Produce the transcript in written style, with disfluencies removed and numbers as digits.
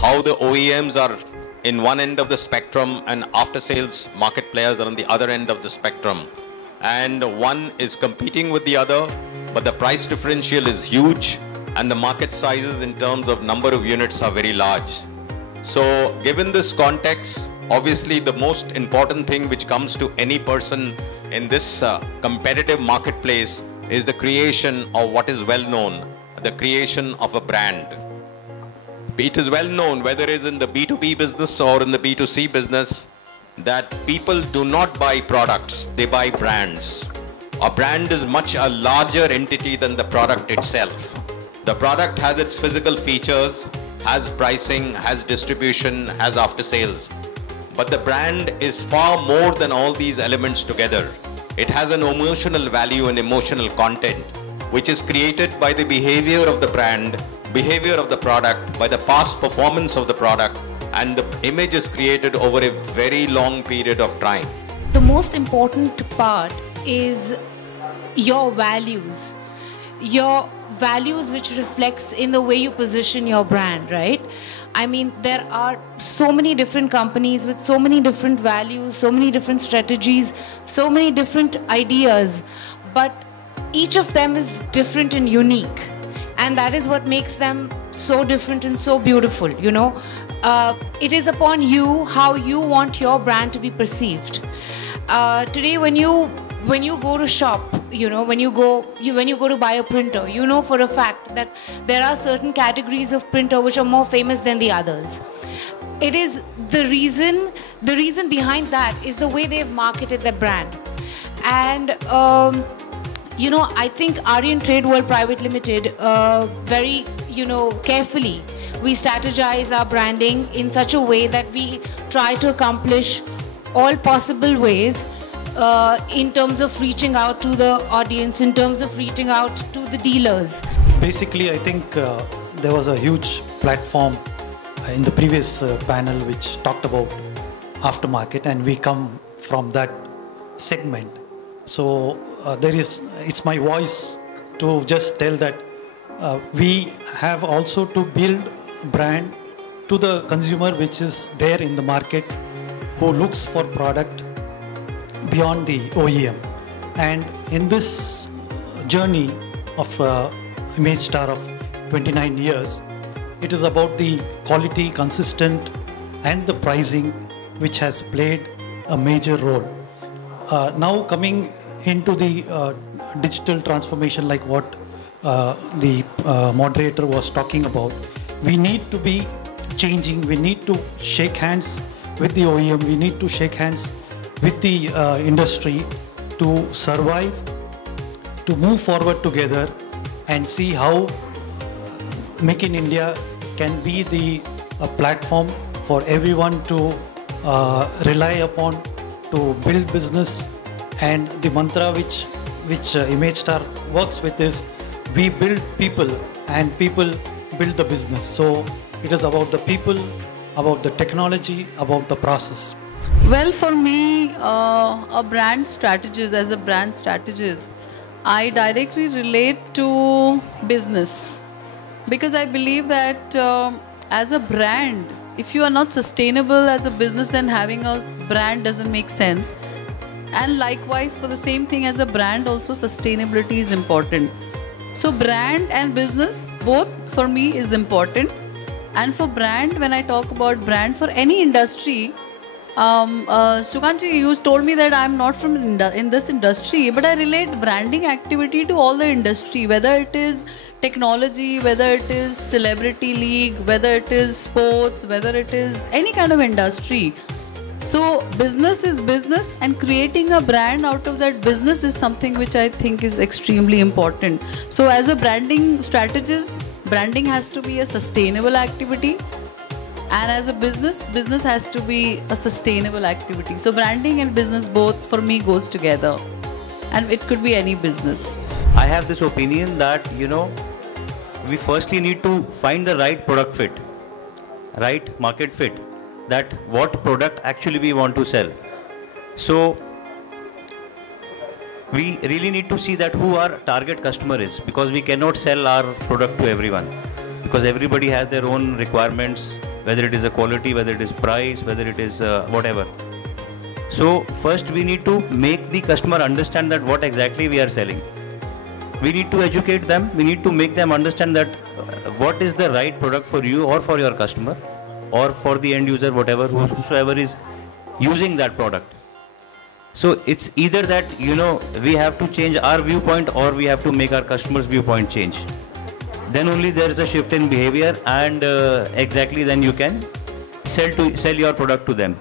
how the OEMs are in one end of the spectrum and after-sales market players are on the other end of the spectrum. And one is competing with the other, but the price differential is huge and the market sizes in terms of number of units are very large. So given this context, obviously the most important thing which comes to any person in this competitive marketplace is the creation of what is well known, the creation of a brand. It is well known, whether it is in the B2B business or in the B2C business, that people do not buy products, they buy brands. A brand is much a larger entity than the product itself. The product has its physical features, has pricing, has distribution, has after sales. But the brand is far more than all these elements together. It has an emotional value and emotional content, which is created by the behavior of the brand, behavior of the product, by the past performance of the product, and the image is created over a very long period of time. The most important part is your values. Your values which reflects in the way you position your brand, right? I mean, there are so many different companies with so many different values, so many different strategies, so many different ideas, but each of them is different and unique. And that is what makes them so different and so beautiful, you know. It is upon you how you want your brand to be perceived. Today when you go to shop, you know, when you go to buy a printer, you know for a fact that there are certain categories of printer which are more famous than the others. It is the reason behind that is the way they've marketed their brand. And you know, I think Aryan Trade World Private Limited very, you know, carefully we strategize our branding in such a way that we try to accomplish all possible ways in terms of reaching out to the audience, in terms of reaching out to the dealers. Basically, I think there was a huge platform in the previous panel which talked about aftermarket, and we come from that segment. So it's my voice to just tell that we have also to build brand to the consumer which is there in the market who looks for product beyond the OEM. And in this journey of Imagestar of 29 years, it is about the quality, consistent, and the pricing which has played a major role. Now coming into the digital transformation, like what the moderator was talking about, we need to be changing, we need to shake hands with the OEM, we need to shake hands with the industry to survive, to move forward together and see how Make in India can be the platform for everyone to rely upon to build business. And the mantra which Imagestar works with is we build people and people build the business. So it is about the people, about the technology, about the process. Well, for me, a brand strategist, as a brand strategist, I directly relate to business, because I believe that as a brand, if you are not sustainable as a business, then having a brand doesn't make sense. And likewise, for the same thing as a brand, also sustainability is important. So brand and business, both for me is important. And for brand, when I talk about brand for any industry, Sukanta, you told me that I'm not from in this industry, but I relate branding activity to all the industry, whether it is technology, whether it is celebrity league, whether it is sports, whether it is any kind of industry. So business is business, and creating a brand out of that business is something which I think is extremely important. So as a branding strategist, branding has to be a sustainable activity. And as a business, business has to be a sustainable activity. So branding and business both for me goes together. And it could be any business. I have this opinion that, you know, we firstly need to find the right product fit, right market fit, that what product actually we want to sell. So we really need to see that who our target customer is, because we cannot sell our product to everyone, because everybody has their own requirements, whether it is a quality, whether it is price, whether it is whatever. So first we need to make the customer understand that what exactly we are selling. We need to educate them. We need to make them understand that what is the right product for you or for your customer or for the end user, whatever, whosoever is using that product. So it's either that, we have to change our viewpoint or we have to make our customer's viewpoint change. Then only there is a shift in behavior, and exactly then you can sell your product to them.